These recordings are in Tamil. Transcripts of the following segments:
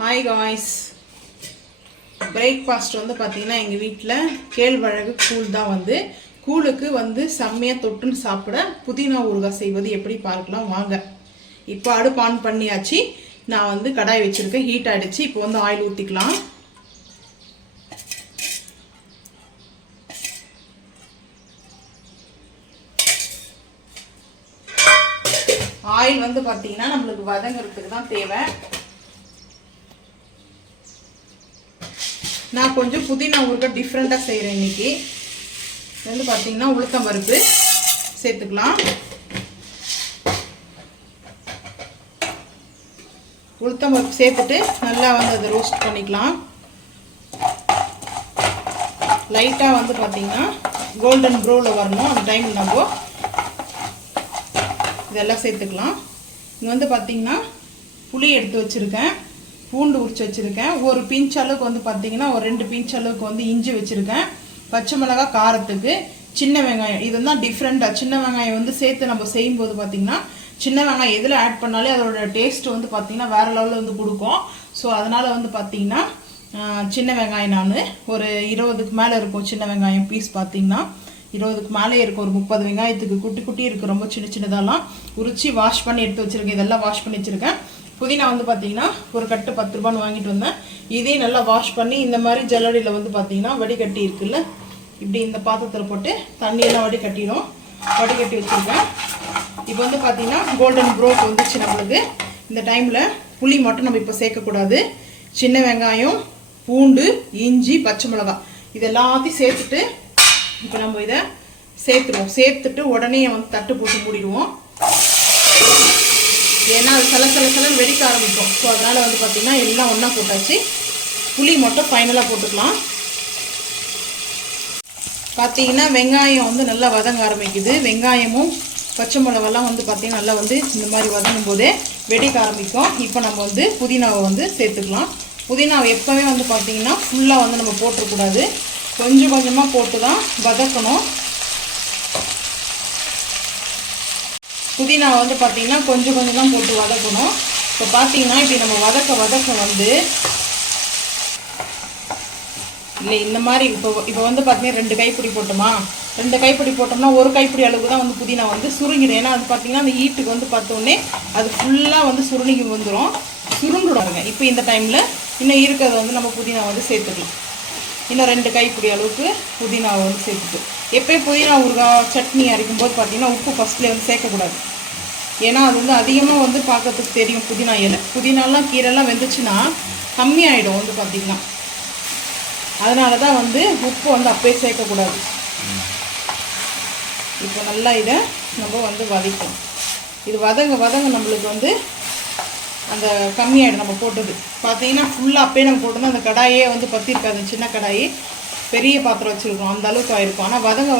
ஹாய் காய்ஸ், பிரேக்ஃபாஸ்ட் வந்து பார்த்தீங்கன்னா எங்கள் வீட்டில் கேழ்வரகு கூழ் தான். கூழுக்கு செம்மையாக தொட்டுன்னு சாப்பிட புதினா ஊறுகாய் செய்வது எப்படி பார்க்கலாம் வாங்க. இப்போ அடுப்பு ஆன் பண்ணியாச்சு. நான் கடாய் வச்சுருக்கேன், ஹீட் ஆகிடுச்சு. இப்போ ஆயில் ஊற்றிக்கலாம். ஆயில் பார்த்தீங்கன்னா நம்மளுக்கு வதங்கிறதுக்கு தான் தேவை. நான் கொஞ்சம் புதினா ஊறுகாய் டிஃப்ரெண்ட்டாக செய்கிறேன் இன்னைக்கு. பார்த்தீங்கன்னா உளுத்தம் பருப்பு சேர்த்துக்கலாம். உளுத்தம் பருப்பு சேர்த்துட்டு நல்லா அதை ரோஸ்ட் பண்ணிக்கலாம். லைட்டாக பார்த்தீங்கன்னா கோல்டன் ப்ரௌனில் வரணும். அந்த டைமில் நம்ம இதெல்லாம் சேர்த்துக்கலாம். இங்கே பார்த்தீங்கன்னா புளி எடுத்து வச்சுருக்கேன், பூண்டு உரிச்சு வச்சுருக்கேன், ஒரு பிஞ்ச் அளவுக்கு பார்த்தீங்கன்னா ஒரு 2 பிஞ்ச் அளவுக்கு இஞ்சி வச்சுருக்கேன், பச்சை மிளகாய் காரத்துக்கு, சின்ன வெங்காயம். இது தான் டிஃப்ரெண்ட்டாக. சின்ன வெங்காயம் சேர்த்து நம்ம செய்யும்போது பார்த்தீங்கன்னா சின்ன வெங்காயம் எதில் ஆட் பண்ணாலே அதோட டேஸ்ட் பார்த்தீங்கன்னா வேறு லெவலில் கொடுக்கும். ஸோ அதனால் பார்த்தீங்கன்னா சின்ன வெங்காயம் நான் ஒரு 20க்கு மேலே இருக்கும். சின்ன வெங்காயம் பீஸ் பார்த்தீங்கன்னா 20க்கு மேலே இருக்கும். ஒரு 30 வெங்காயத்துக்கு குட்டி குட்டி இருக்குது. ரொம்ப சின்ன சின்னதெல்லாம் உரிச்சு வாஷ் பண்ணி எடுத்து வச்சுருக்கேன். இதெல்லாம் வாஷ் பண்ணி வச்சுருக்கேன். புதினா பார்த்தீங்கன்னா ஒரு கட்டு 10 ரூபான்னு வாங்கிட்டு வந்தேன். இதையும் நல்லா வாஷ் பண்ணி இந்த மாதிரி ஜல்லடியில் பார்த்தீங்கன்னா வடிகட்டி இருக்குல்ல, இப்படி இந்த பாத்திரத்தில் போட்டு தண்ணியெல்லாம் வடிகட்டிடும். வடிகட்டி வச்சுருக்கேன். இப்போ பார்த்தீங்கன்னா கோல்டன் ப்ரௌன் வந்துச்சு நம்மளுக்கு. இந்த டைமில் புளி மட்டும் நம்ம இப்போ சேர்க்கக்கூடாது. சின்ன வெங்காயம், பூண்டு, இஞ்சி, பச்சை மிளகாய் இது எல்லாத்தையும் சேர்த்துட்டு இப்போ நம்ம இதை சேர்த்துருவோம். சேர்த்துட்டு உடனே தட்டு போட்டு மூடிடுவோம். ஏன்னா அது சலன்னு வெடிக்க ஆரம்பிக்கும். ஸோ அதனால் பார்த்தீங்கன்னா எல்லாம் ஒன்றா போட்டாச்சு. புளி மட்டும் ஃபைனலாக போட்டுக்கலாம். பார்த்தீங்கன்னா வெங்காயம் நல்லா வதங்க ஆரம்பிக்குது. வெங்காயமும் பச்சை மிளகாலாம் பார்த்தீங்கன்னா நல்லா இந்த மாதிரி வதங்கும் போதே வெடிக்க ஆரம்பிக்கும். இப்போ நம்ம புதினாவை சேர்த்துக்கலாம். புதினாவை எப்போவே பார்த்தீங்கன்னா ஃபுல்லாக நம்ம போட்டுறக்கூடாது. கொஞ்சம் கொஞ்சமாக போட்டு தான் வதக்கணும். புதினா பார்த்தீங்கன்னா கொஞ்சம் கொஞ்சம் தான் போட்டு வதக்கணும். இப்போ பார்த்தீங்கன்னா இப்படி நம்ம வதக்க இல்லை இந்த மாதிரி இப்போ பார்த்தீங்கன்னா 2 கைப்பிடி போட்டோமா, 2 கைப்பிடி போட்டோம்னா 1 கைப்பிடி அளவுக்கு தான் புதினா சுருங்கிடும். ஏன்னா அது பார்த்தீங்கன்னா அந்த ஹீட்டுக்கு பார்த்தோன்னே அது ஃபுல்லாக சுருங்கி வந்துடும், சுருண்டுடுவாங்க. இப்போ இந்த டைமில் இன்னும் இருக்கிறத நம்ம புதினா சேர்த்துக்கலாம். இன்னும் 2 கைப்பிடி அளவுக்கு புதினாவை சேர்த்துட்டு எப்போயும் புதினா ஊறுகாய் சட்னி அரைக்கும் போது பார்த்தீங்கன்னா உப்பு ஃபஸ்ட்லேயே சேர்க்கக்கூடாது. ஏன்னா அது அதிகமாக பார்க்கறதுக்கு தெரியும். புதினா இலை, புதினாலாம் கீரைலாம் வெந்துச்சுன்னா கம்மியாயிடும் பார்த்தீங்கன்னா. அதனால தான் உப்பு அப்பயே சேர்க்கக்கூடாது. இப்போ நல்லா இதை நம்ம வதக்கணும். இது வதங்க நம்மளுக்கு அந்த கம்மியாயிடும். நம்ம போட்டது பார்த்தீங்கன்னா ஃபுல்லாக அப்பயே நம்ம போட்டோம்னா அந்த கடாயே பற்றிருக்காது. சின்ன கடாயி பெரிய பாத்திரம் வச்சுருக்கோம், அந்த அளவுக்கு ஆயிருக்கும். ஆனால் வதங்க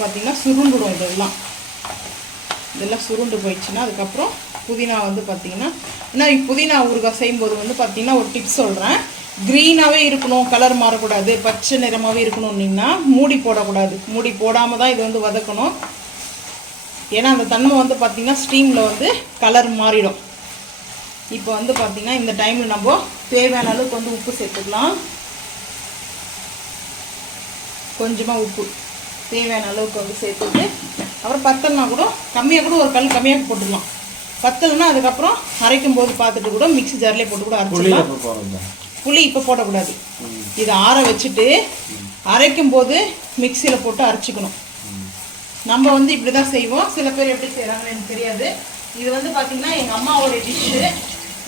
பார்த்தீங்கன்னா சுருண்டுடும். இதெல்லாம் சுருண்டு போயிடுச்சுன்னா அதுக்கப்புறம் புதினா பார்த்தீங்கன்னா இன்னும் புதினா ஊறுகாய் செய்யும்போது பார்த்தீங்கன்னா ஒரு டிப்ஸ் சொல்கிறேன். க்ரீனாகவே இருக்கணும், கலர் மாறக்கூடாது, பச்சை நிறமாகவே இருக்கணும்னிங்கன்னா மூடி போடக்கூடாது. மூடி போடாமல் தான் இது வதக்கணும். ஏன்னா அந்த தன்மை பார்த்தீங்கன்னா ஸ்டீமில் கலர் மாறிடும். இப்போ பார்த்தீங்கன்னா இந்த டைமில் நம்ம தேவையான அளவுக்கு உப்பு சேர்த்துக்கலாம். கொஞ்சமாக உப்பு தேவையான அளவுக்கு சேர்த்துட்டு அப்புறம் பத்தலைனா கூட கம்மியாக கூட ஒரு கல் கம்மியாக போட்டுக்கலாம். பத்தலைன்னா அதுக்கப்புறம் அரைக்கும் போது பார்த்துட்டு கூட மிக்ஸி ஜார்லேயே போட்டு கூட அரைச்சிக்கலாம். புளி இப்போ போடக்கூடாது. இதை ஆற வச்சுட்டு அரைக்கும் போது மிக்சியில் போட்டு அரைச்சிக்கணும். நம்ம இப்படி தான் செய்வோம். சில பேர் எப்படி செய்கிறாங்கன்னு எனக்கு தெரியாது. இது பார்த்திங்கன்னா எங்கள் அம்மாவோட டிஷ்ஷு.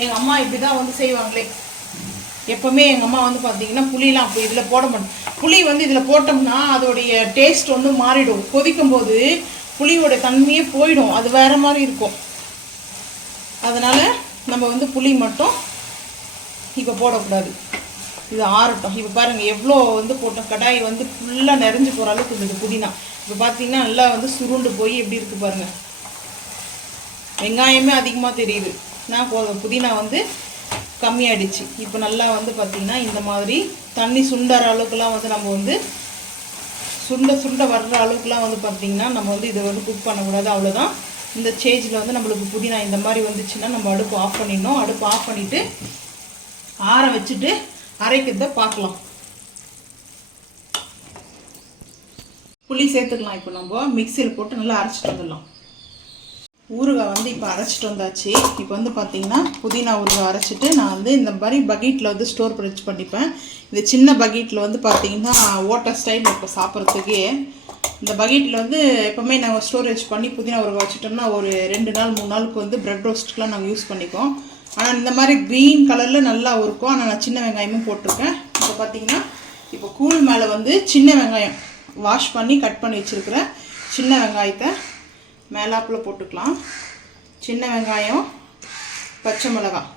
எங்கள் அம்மா இப்படி தான் செய்வாங்களே எப்போவுமே. எங்கள் அம்மா பார்த்தீங்கன்னா புளியெலாம் அப்போ இதில் போட மாட்டோம். புளி இதில் போட்டோம்னா அதோடைய டேஸ்ட் மாறிடும். கொதிக்கும் போது புளியோட தன்மையே போயிடும், அது வேறு மாதிரி இருக்கும். அதனால் நம்ம புளி மட்டும் இப்போ போடக்கூடாது. இது ஆறட்டும். இப்போ பாருங்கள் எவ்வளோ போட்டோம். கடாய் ஃபுல்லாக நிறைஞ்சு போகிற அளவுக்கு இந்த புதினா இப்போ பார்த்தீங்கன்னா நல்லா சுருண்டு போய் எப்படி இருக்குது பாருங்கள். வெங்காயமே அதிகமாக தெரியுது. நான் புதினா கம்மியாகிடுச்சு. இப்போ நல்லா பார்த்தீங்கன்னா இந்த மாதிரி தண்ணி சுண்டற அளவுக்குலாம் நம்ம சுண்ட வர்ற அளவுக்குலாம் பார்த்தீங்கன்னா நம்ம இதை குக் பண்ணக்கூடாது. அவ்வளோதான். இந்த ஸ்டேஜில் நம்மளுக்கு புதினா இந்த மாதிரி வந்துச்சுன்னா நம்ம அடுப்பு ஆஃப் பண்ணிடணும். அடுப்பு ஆஃப் பண்ணிவிட்டு ஆற வச்சுட்டு அரைக்கிறத பார்க்கலாம். புளி சேர்த்துக்கலாம். இப்போ நம்ம மிக்சியில் போட்டு நல்லா அரைச்சிட்டு வந்துடலாம். ஊறுகாய் வந்து இப்போ அரைச்சிட்டு வந்தாச்சு. இப்போ வந்து பார்த்திங்கன்னா புதினா ஊறுகாய் அரைச்சிட்டு நான் வந்து இந்த மாதிரி பக்கெட்டில் வந்து ஸ்டோர் பண்ணி பண்ணிப்பேன். இந்த சின்ன பக்கெட்டில் வந்து பார்த்திங்கன்னா ஓட்டர் ஸ்டைல் இப்போ சாப்பிட்றதுக்கே இந்த பக்கெட்டில் வந்து எப்போவுமே நாங்கள் ஸ்டோரேஜ் பண்ணி புதினா ஊறுகாய் வச்சுட்டோம்னா ஒரு 2 நாள் 3 நாளுக்கு வந்து ப்ரெட் ரோஸ்ட்டுக்கெலாம் நாங்கள் யூஸ் பண்ணிப்போம். ஆனால் இந்த மாதிரி க்ரீன் கலரில் நல்லா இருக்கும். ஆனால் நான் சின்ன வெங்காயமும் போட்டிருக்கேன். இப்போ பார்த்திங்கன்னா இப்போ கூழ் மேலே வந்து சின்ன வெங்காயம் வாஷ் பண்ணி கட் பண்ணி வச்சுருக்கிறேன் சின்ன வெங்காயத்தை மேலாப்பில் போட்டுக்கலாம். சின்ன வெங்காயம், பச்சை மிளகாய்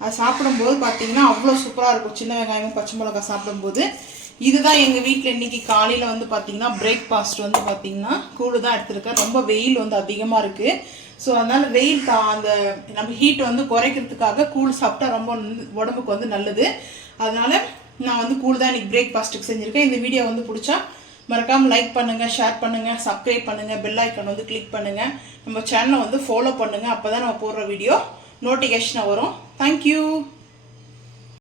அது சாப்பிடும்போது பார்த்திங்கன்னா அவ்வளோ சூப்பராக இருக்கும். சின்ன வெங்காயமும் பச்சை மிளகாய் சாப்பிடும்போது இதுதான் எங்கள் வீட்டில் இன்றைக்கி காலையில் வந்து பார்த்திங்கன்னா பிரேக்ஃபாஸ்ட் வந்து பார்த்திங்கன்னா கூழ் தான் எடுத்துருக்கேன். ரொம்ப வெயில் வந்து அதிகமாக இருக்குது. ஸோ அதனால் வெயில் அந்த நம்ம ஹீட் வந்து குறைக்கிறதுக்காக கூழ் சாப்பிட்டா ரொம்ப உடம்புக்கு வந்து நல்லது. அதனால் நான் வந்து கூழ் தான் இன்றைக்கி பிரேக்ஃபாஸ்ட்டுக்கு செஞ்சுருக்கேன். இந்த வீடியோ வந்து பிடிச்சா மறக்காமல் லைக் பண்ணுங்கள், ஷேர் பண்ணுங்கள், சப்ஸ்கிரைப் பண்ணுங்கள், பெல் ஐக்கான் வந்து கிளிக் பண்ணுங்கள், நம்ம சேனலை வந்து ஃபாலோ பண்ணுங்கள். அப்போ தான் நம்ம போடுற வீடியோ நோட்டிஃபிகேஷனாக வரும். தேங்க்யூ.